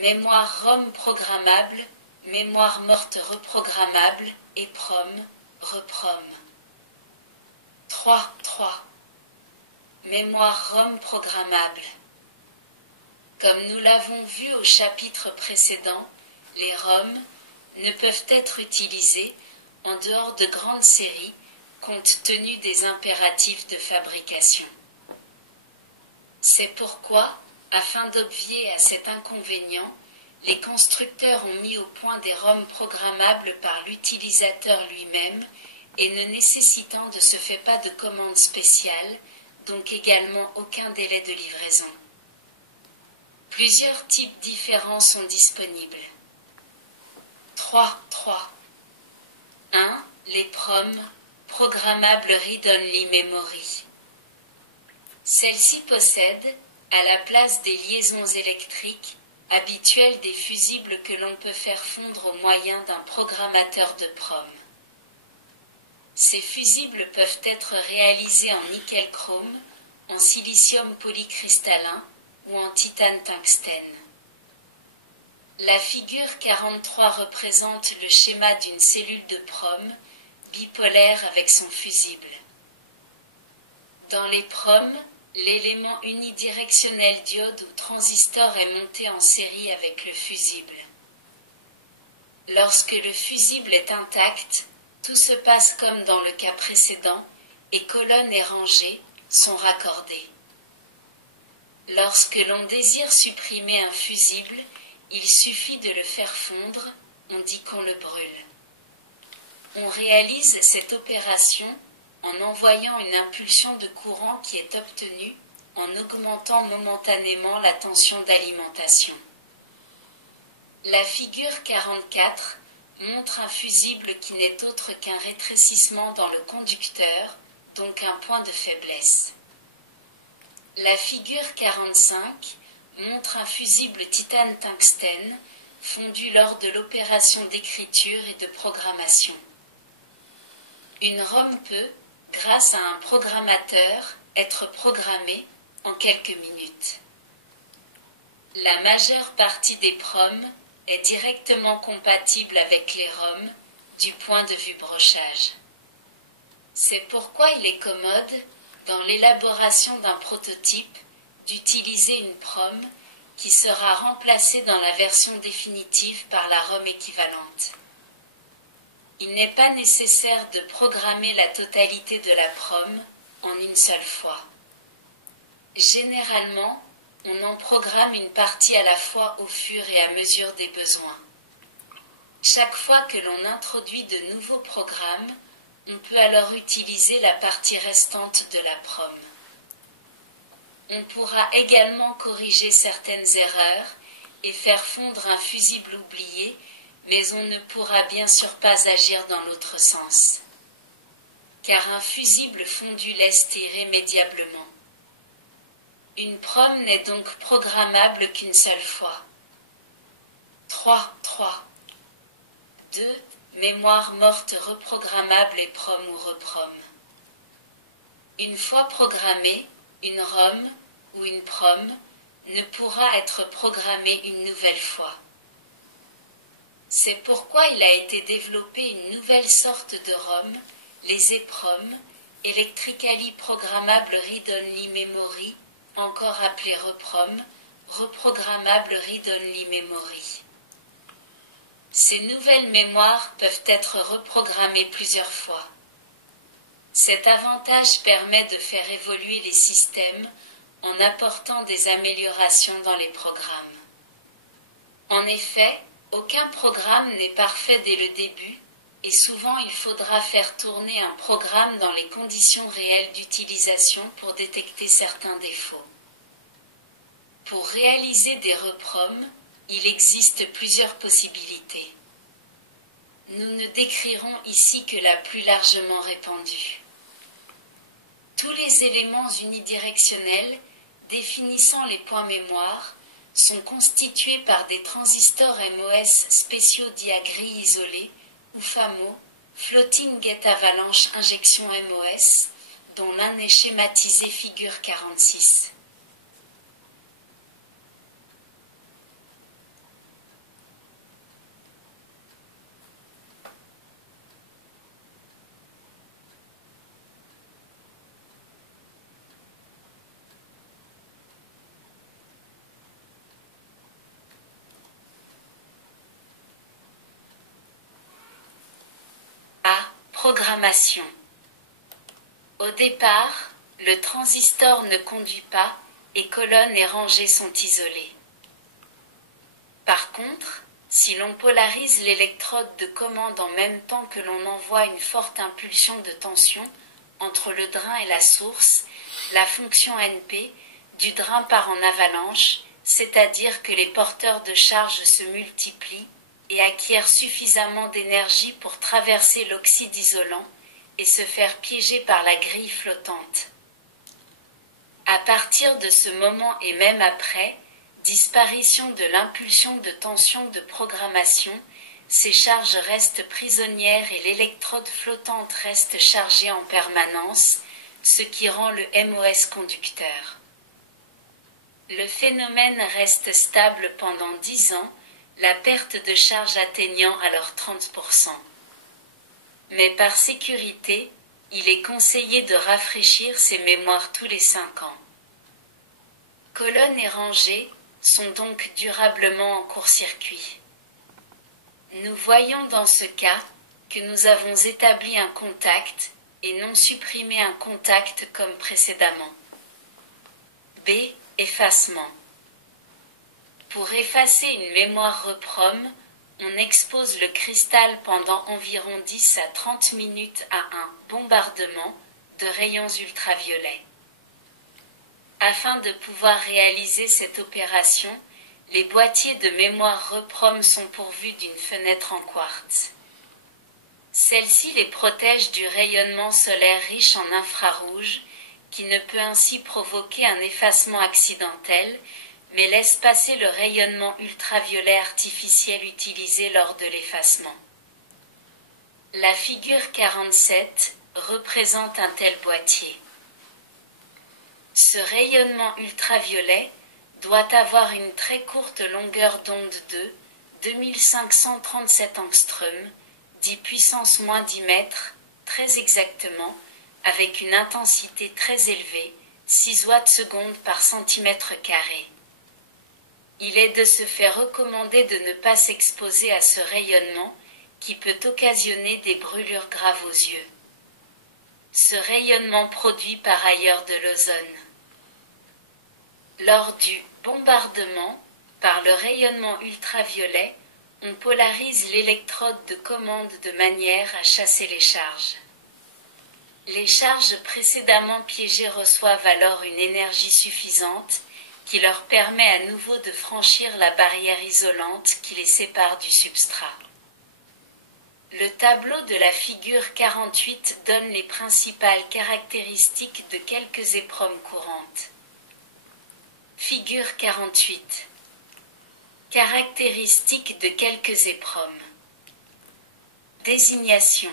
mémoire ROM programmable, mémoire morte reprogrammable, EPROM, REPROM. 3. Mémoire ROM programmable. Comme nous l'avons vu au chapitre précédent, les ROM ne peuvent être utilisés en dehors de grandes séries, compte tenu des impératifs de fabrication. C'est pourquoi, afin d'obvier à cet inconvénient, les constructeurs ont mis au point des ROM programmables par l'utilisateur lui-même et ne nécessitant de ce fait pas de commande spéciale, donc également aucun délai de livraison. Plusieurs types différents sont disponibles. 3. 1. Les PROM, Programmable Read-Only Memory. Celle-ci possède, à la place des liaisons électriques, habituelles des fusibles que l'on peut faire fondre au moyen d'un programmateur de PROM. Ces fusibles peuvent être réalisés en nickel-chrome, en silicium polycristallin ou en titane-tungstène. La figure 43 représente le schéma d'une cellule de PROM, bipolaire avec son fusible. Dans les PROM, l'élément unidirectionnel diode ou transistor est monté en série avec le fusible. Lorsque le fusible est intact, tout se passe comme dans le cas précédent, et colonnes et rangées sont raccordées. Lorsque l'on désire supprimer un fusible, il suffit de le faire fondre, on dit qu'on le brûle. On réalise cette opération en envoyant une impulsion de courant qui est obtenue en augmentant momentanément la tension d'alimentation. La figure 44 montre un fusible qui n'est autre qu'un rétrécissement dans le conducteur, donc un point de faiblesse. La figure 45 montre un fusible titane-tungstène fondu lors de l'opération d'écriture et de programmation. Une ROM peut, grâce à un programmateur, être programmée en quelques minutes. La majeure partie des PROM est directement compatible avec les ROM du point de vue brochage. C'est pourquoi il est commode, dans l'élaboration d'un prototype, d'utiliser une PROM qui sera remplacée dans la version définitive par la ROM équivalente. Il n'est pas nécessaire de programmer la totalité de la PROM en une seule fois. Généralement, on en programme une partie à la fois au fur et à mesure des besoins. Chaque fois que l'on introduit de nouveaux programmes, on peut alors utiliser la partie restante de la PROM. On pourra également corriger certaines erreurs et faire fondre un fusible oublié, mais on ne pourra bien sûr pas agir dans l'autre sens. Car un fusible fondu l'est irrémédiablement. Une PROM n'est donc programmable qu'une seule fois. 3. 2. Mémoire morte reprogrammable et PROM ou REPROM. Une fois programmée, une ROM ou une PROM ne pourra être programmée une nouvelle fois. C'est pourquoi il a été développé une nouvelle sorte de ROM, les EPROM, Electrically Programmable Read-Only Memory, encore appelé REPROM, Reprogrammable Read-Only Memory. Ces nouvelles mémoires peuvent être reprogrammées plusieurs fois. Cet avantage permet de faire évoluer les systèmes en apportant des améliorations dans les programmes. En effet, aucun programme n'est parfait dès le début, et souvent il faudra faire tourner un programme dans les conditions réelles d'utilisation pour détecter certains défauts. Pour réaliser des REPROM, il existe plusieurs possibilités. Nous ne décrirons ici que la plus largement répandue. Tous les éléments unidirectionnels définissant les points mémoire sont constitués par des transistors MOS spéciaux dits à grille isolée ou FAMO, Floating Gate Avalanche Injection MOS, dont l'un est schématisé figure 46. Programmation. Au départ, le transistor ne conduit pas et colonne et rangée sont isolées. Par contre, si l'on polarise l'électrode de commande en même temps que l'on envoie une forte impulsion de tension entre le drain et la source, la fonction NP du drain part en avalanche, c'est-à-dire que les porteurs de charge se multiplient et acquièrent suffisamment d'énergie pour traverser l'oxyde isolant et se faire piéger par la grille flottante. À partir de ce moment et même après, disparition de l'impulsion de tension de programmation, ces charges restent prisonnières et l'électrode flottante reste chargée en permanence, ce qui rend le MOS conducteur. Le phénomène reste stable pendant 10 ans, la perte de charge atteignant alors 30%. Mais par sécurité, il est conseillé de rafraîchir ces mémoires tous les 5 ans. Colonnes et rangées sont donc durablement en court-circuit. Nous voyons dans ce cas que nous avons établi un contact et non supprimé un contact comme précédemment. B. Effacement. Pour effacer une mémoire reprom, on expose le cristal pendant environ 10 à 30 minutes à un bombardement de rayons ultraviolets. Afin de pouvoir réaliser cette opération, les boîtiers de mémoire reprom sont pourvus d'une fenêtre en quartz. Celle-ci les protège du rayonnement solaire riche en infrarouge, qui ne peut ainsi provoquer un effacement accidentel, mais laisse passer le rayonnement ultraviolet artificiel utilisé lors de l'effacement. La figure 47 représente un tel boîtier. Ce rayonnement ultraviolet doit avoir une très courte longueur d'onde de 2537 angstroms, 10 puissance moins 10 mètres, très exactement, avec une intensité très élevée, 6 watts secondes par centimètre carré. Il est de ce fait recommandé de ne pas s'exposer à ce rayonnement qui peut occasionner des brûlures graves aux yeux. Ce rayonnement produit par ailleurs de l'ozone. Lors du bombardement, par le rayonnement ultraviolet, on polarise l'électrode de commande de manière à chasser les charges. Les charges précédemment piégées reçoivent alors une énergie suffisante qui leur permet à nouveau de franchir la barrière isolante qui les sépare du substrat. Le tableau de la figure 48 donne les principales caractéristiques de quelques épromes courantes. Figure 48. Caractéristiques de quelques épromes. Désignation.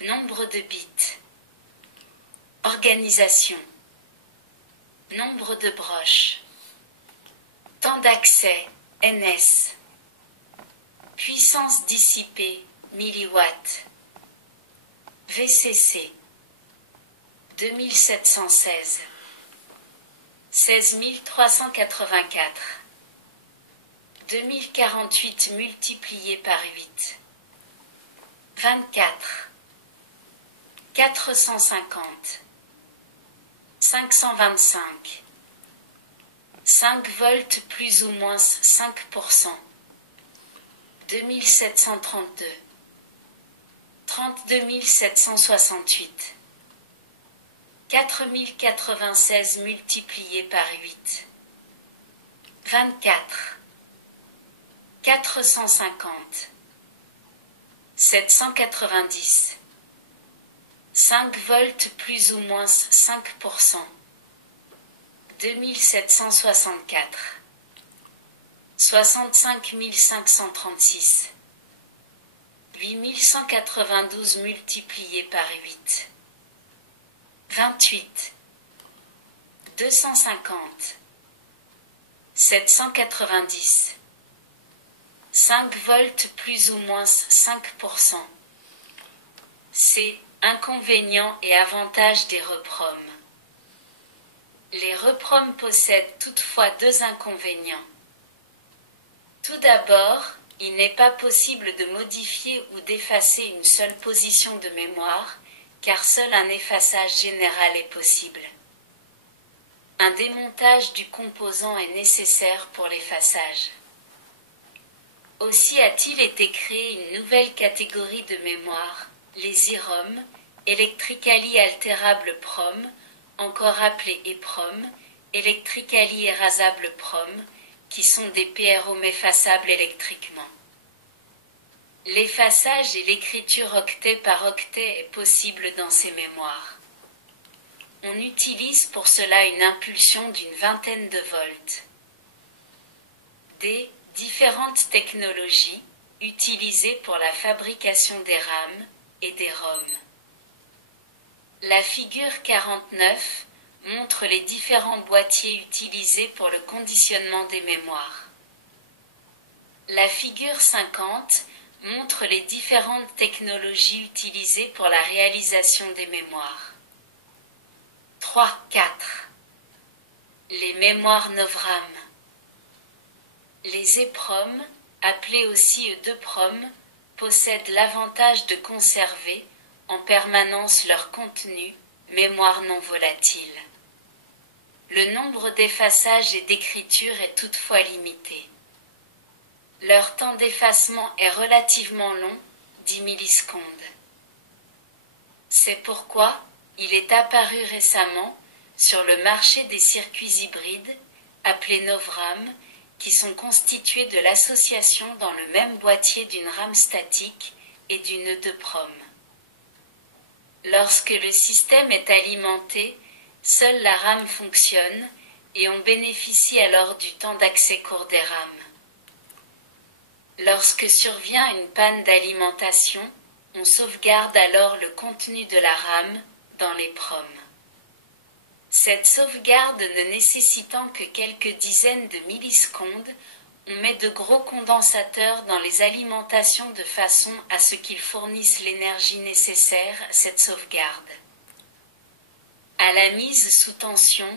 Nombre de bits. Organisation. Nombre de broches. Temps d'accès, NS. Puissance dissipée, milliwatts. VCC. 2716. 16384. 2048 multiplié par 8. 24. 450. 525. 5 volts plus ou moins 5%. 2732. 32 768. 4096 multiplié par 8. 24. 450. 790. 5 volts plus ou moins 5%. 2764. 65 536. 8192 multiplié par 8. 28. 250. 790. 5 volts plus ou moins 5%. C'est inconvénients et avantages des reproms. Les reproms possèdent toutefois deux inconvénients. Tout d'abord, Il n'est pas possible de modifier ou d'effacer une seule position de mémoire, car seul un effaçage général est possible. Un démontage du composant est nécessaire pour l'effaçage. Aussi a-t-il été créé une nouvelle catégorie de mémoire, les IROM, Electrically Alterable PROM, encore appelés EPROM, Electrically Erasable PROM, qui sont des PROM effaçables électriquement. L'effaçage et l'écriture octet par octet est possible dans ces mémoires. On utilise pour cela une impulsion d'une vingtaine de volts. Des différentes technologies utilisées pour la fabrication des RAM et des ROM. La figure 49 montre les différents boîtiers utilisés pour le conditionnement des mémoires. La figure 50 montre les différentes technologies utilisées pour la réalisation des mémoires. 3.4. Les mémoires Novram. Les EPROM, appelés aussi E2PROM, possèdent l'avantage de conserver en permanence leur contenu, mémoire non volatile. Le nombre d'effaçages et d'écriture est toutefois limité. Leur temps d'effacement est relativement long, 10 millisecondes. C'est pourquoi il est apparu récemment sur le marché des circuits hybrides, appelés Novram, qui sont constitués de l'association dans le même boîtier d'une RAM statique et d'une E2PROM. Lorsque le système est alimenté, seule la RAM fonctionne et on bénéficie alors du temps d'accès court des RAM. Lorsque survient une panne d'alimentation, on sauvegarde alors le contenu de la RAM dans les PROM. Cette sauvegarde ne nécessitant que quelques dizaines de millisecondes, on met de gros condensateurs dans les alimentations de façon à ce qu'ils fournissent l'énergie nécessaire à cette sauvegarde. À la mise sous tension,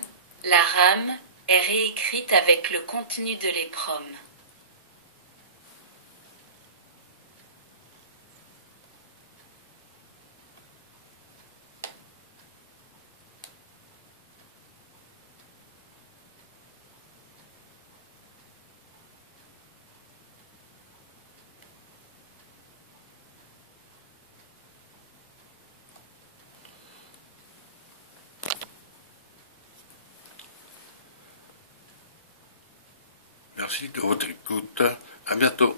la RAM est réécrite avec le contenu de l'EPROM. Merci de votre écoute. À bientôt.